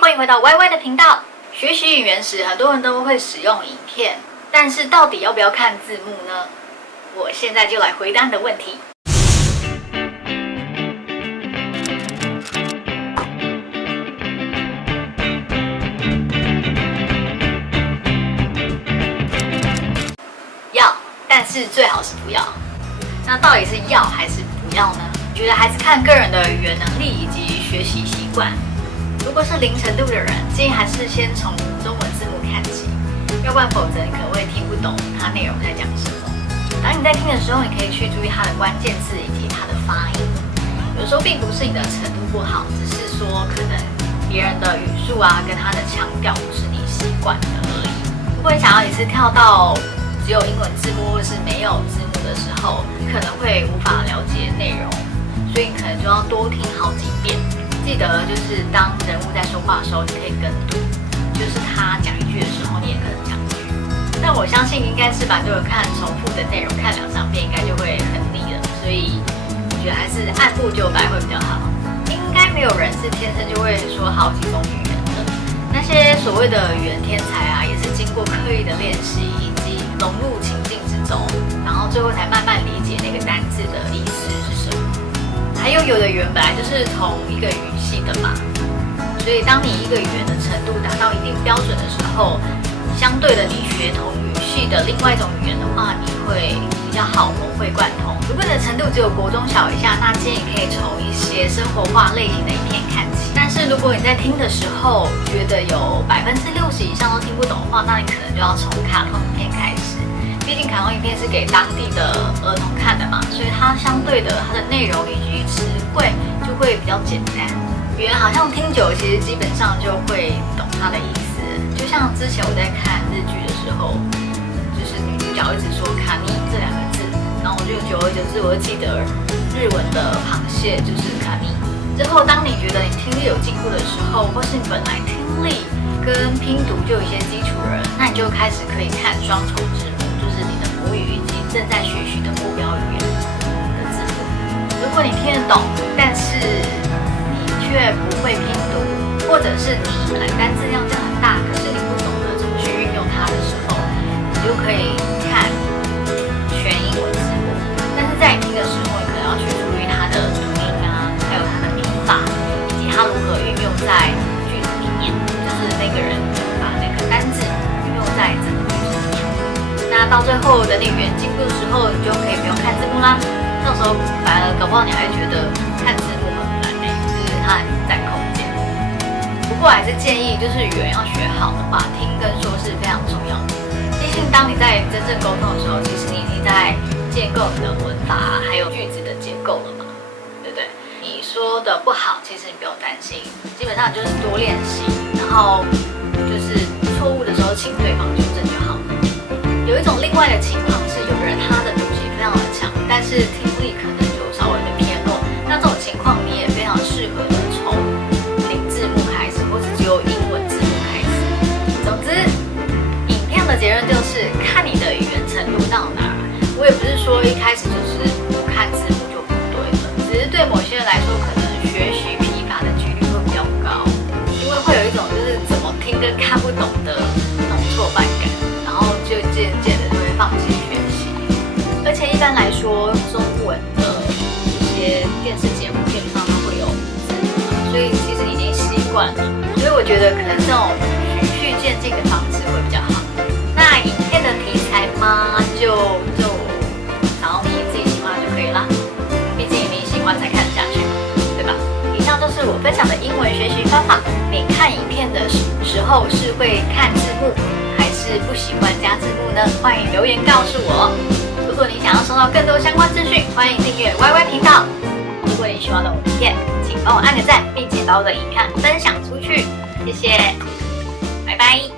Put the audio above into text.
欢迎回到 YY 的频道。学习语言时，很多人都会使用影片，但是到底要不要看字幕呢？我现在就来回答你的问题。要，但是最好是不要。那到底是要还是不要呢？我觉得还是看个人的语言能力以及学习习惯。如果是零程度的人，建议还是先从中文字幕看起，要不然否则你可能会听不懂它内容在讲什么。当你在听的时候，你可以去注意它的关键字以及它的发音。有时候并不是你的程度不好，只是说可能别人的语速啊跟他的腔调不是你习惯的而已。如果你想要一次跳到只有英文字幕或是没有字幕的时候，你可能会无法了解内容，所以你可能就要多听好几遍。记得就是当人物在说话的时候，你可以跟读，就是他讲一句的时候，你也可能讲一句。但我相信应该是吧，就有看重复的内容，看2-3遍应该就会很腻了，所以我觉得还是按部就班会比较好。应该没有人是天生就会说好几种语言的，那些所谓的语言天才啊，也是经过刻意的练习以及融入情境之中，然后最后才慢慢理解那个单字的意思是什么。还有的语言本来就是同一个语系的嘛，所以当你一个语言的程度达到一定标准的时候，相对的你学同语系的另外一种语言的话，你会比较好融会贯通。如果你的程度只有国中小以下，那建议可以从一些生活化类型的影片看起。但是如果你在听的时候觉得有60%以上都听不懂的话，那你可能就要从卡通影片开始。毕竟卡通影片是给当地的儿童看的嘛，所以它相对的它的内容以及词汇就会比较简单。语言好像听久了，其实基本上就会懂它的意思。就像之前我在看日剧的时候，就是女主角一直说卡尼这2个字，然后我就久而久之我就记得日文的螃蟹就是卡尼。之后当你觉得你听力有进步的时候，或是你本来听力跟拼读就有一些基础人，那你就开始可以看双重字幕，就是你的母语以及正在学习的目标语言的字幕。如果你听得懂，但是你却不会拼读，或者是你本来单字量就很大，可是你不懂得怎么去运用它的时候，你就可以看全英文字幕。但是在你听的时候，你可能要去注意它的读音啊，还有它的拼法，以及它如何运用在句子里面，就是那个人把那个单字运用在整个句子里面。那到最后等你语言进步的时候，你就可以不用看字幕啦。到时候反而搞不好你还觉得看字幕很难就是它很占空间。不过还是建议，就是语言要学好的话，听跟说是非常重要的。毕竟当你在真正沟通的时候，其实你已经在建构你的文法还有句子的结构了嘛，对不对？你说的不好，其实你不用担心，基本上就是多练习，然后就是错误的时候请对方纠正就好了。有一种另外的情况是，有的人他的读写非常的强，但是听力可能就稍微的偏弱。那这种情况你也非常适合的从零字幕开始，或是只有英文字幕开始。总之，影片的结论就是看你的语言程度到哪儿。我也不是说一开始就是不看字幕就不对了，只是对某些人来说，可能学习疲乏的几率会比较高，因为会有一种就是怎么听跟看不懂的那种挫败感，然后就渐渐的就会放弃学习。而且一般来说，中文的一些电视节目基本上都会有字幕，所以其实你已经习惯了。所以我觉得可能这种循序渐进的方式会比较好。那影片的题材嘛，就找你自己喜欢的就可以啦。毕竟你喜欢才看得下去嘛，对吧？以上就是我分享的英文学习方法。你看影片的时候是会看字幕，还是不习惯加字幕呢？欢迎留言告诉我。如果你想要收到更多相关资讯，欢迎订阅 YY 频道。如果你喜欢我的影片，请帮我按个赞，并且把我的影片分享出去，谢谢，拜拜。